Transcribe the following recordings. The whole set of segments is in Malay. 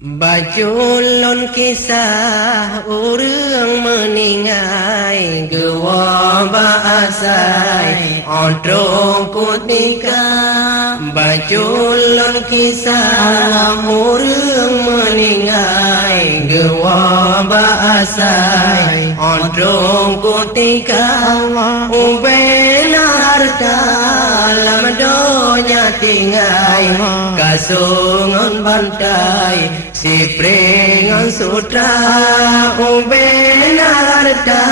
Baculun kisah urang meningai Gewa baasai Odong kutika Baculun kisah urang meningai Gewa baasai Odong kutika Ubena harta lam donya tingai Kasungan bantai si prengan sutra ubena harta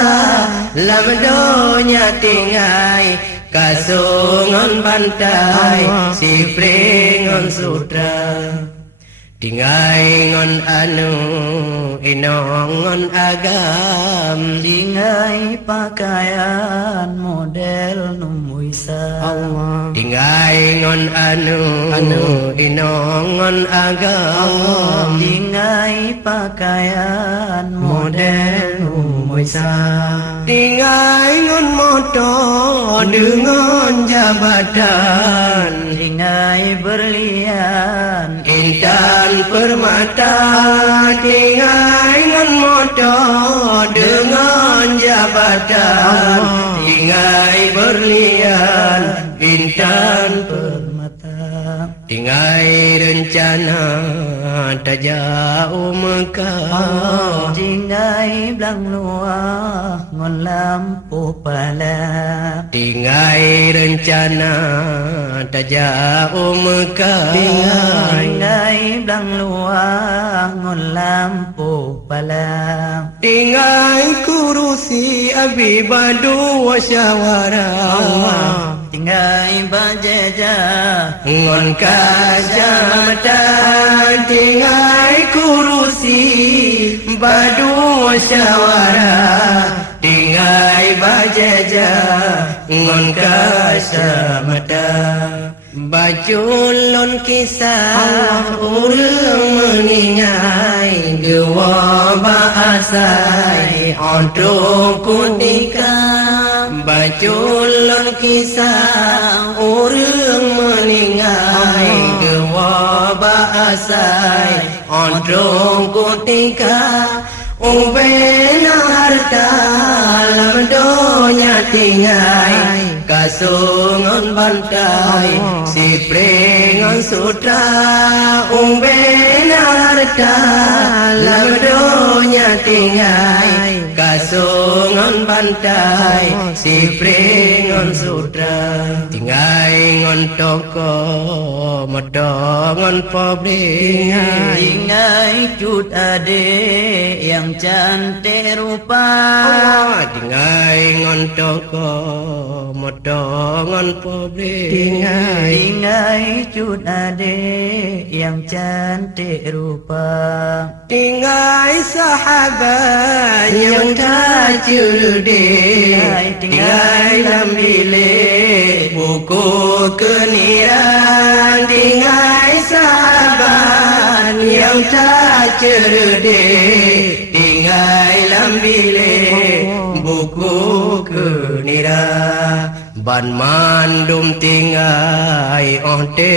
lam donya tingai kasungan bantai si prengan sutra tingai ngon anu inongon agam Tingai pakaian model numuisa tingai ngon anu inongon agam Tingai pakaian model numuisa tingai ngon moto dengan jabatan Tingai berlian intan permata tingai ngon moto dengan jabatan tingai berlian intan permata tingai rencana tak jauh Mekah Tingai belang luah ngon lampu pala tingai rencana tak jauh Mekah Tingai belang luah ngon lampu pala tingai kurusi abi badu wasyawara Tingai bajeja ngon kajamatan tingai kurusi badu wasyawara tingai bajeja ngon kajamatan Baculun kisah urang meningai Gewa baasai odong kutika Baculun kisah urang meningai Gewa baasai odong kutika Ubena harta lam donya tingai kasungan bantai si prengan sutra Ubena harta lam donya tingai kasungan bantai si prengan sutra tingai ngon toko modongan pobri Tingai cut ade yang cantik rupa tingai ngon toko modongan pobri Tingai cut ade yang cantik rupa tingai sahabat yang tajudi tingai lam bilik buku keniran tingai sahabat yang tajudi tingai lam bilik buku keniran ban mandum tingai onte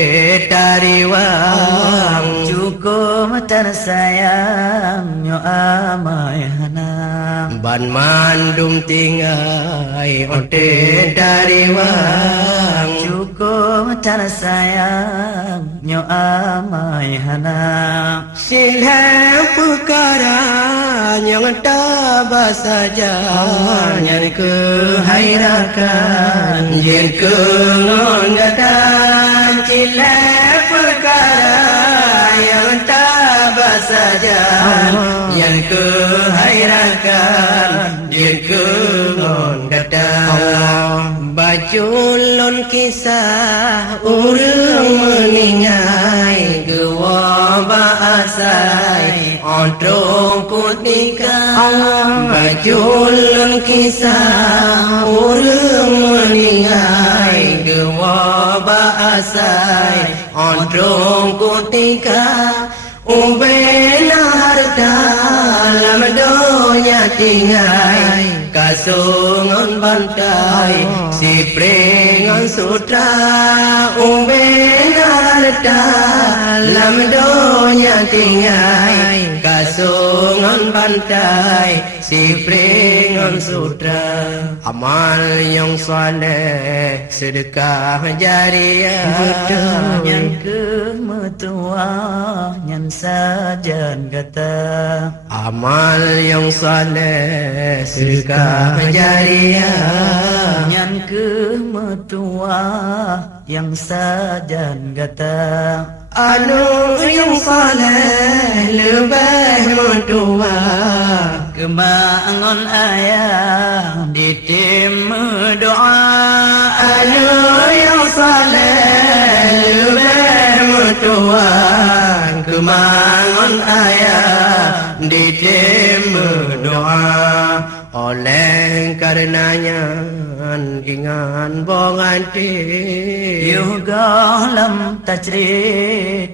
tariwang Cukup tersayang nyo amai hanam ban mandum tingai onte tariwang Cukup tersayang nyo amai hanam silha perkara yang tabah saja yang kehairakan yang kengongatan silha perkara yang tabah saja yang kehairakan yang kengongatan Baculun kisah urang meningai Gewa baasai odong kutika Baculun kisah urang meningai Gewa baasai odong kutika Ubena harta lam donya tingai kasungan bantai si prengan sutra umben harta lam donya tinggai kasungan bantai si pringon sutra amal yang saleh sedekah jariah yang kemetua yang sajan kata amal yang saleh sedekah jariah yang kemetua yang sajan kata anu yang saleh lebih mentua kemangon ayah ditim doa anu yang saleh lebih mentua kemangon ayah ditim doa oleh karenanya ingan bonganti Yoga lam tajri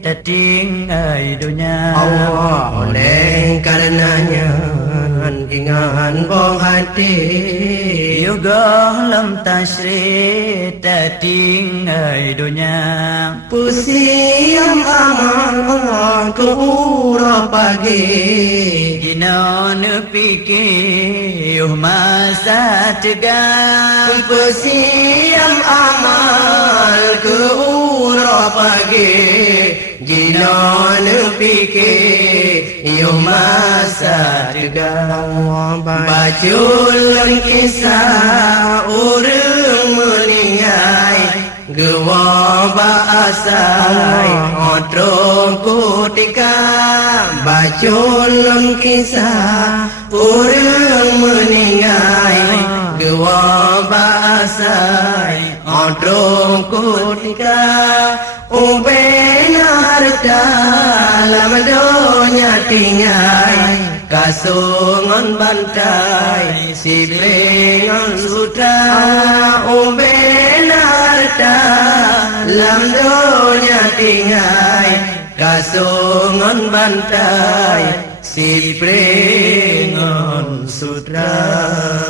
tatingai dunia Allah oleh karenanya ingan bonganti Yoga lam tajri tatingai dunia pusiam amal ku ura pagi Gino nepiki masa tegak pusiam amal ku ura pagi gino nepiki yo masa tegak bajul kisah urang melingai gewa baasai otro kutika bajul kisah urang melingai gewa baasai otro kutika ubena harta lam donya tinggai kasungan bantai si pringon sutra ubena harta lam donya tinggai kasungan bantai si pringon sutra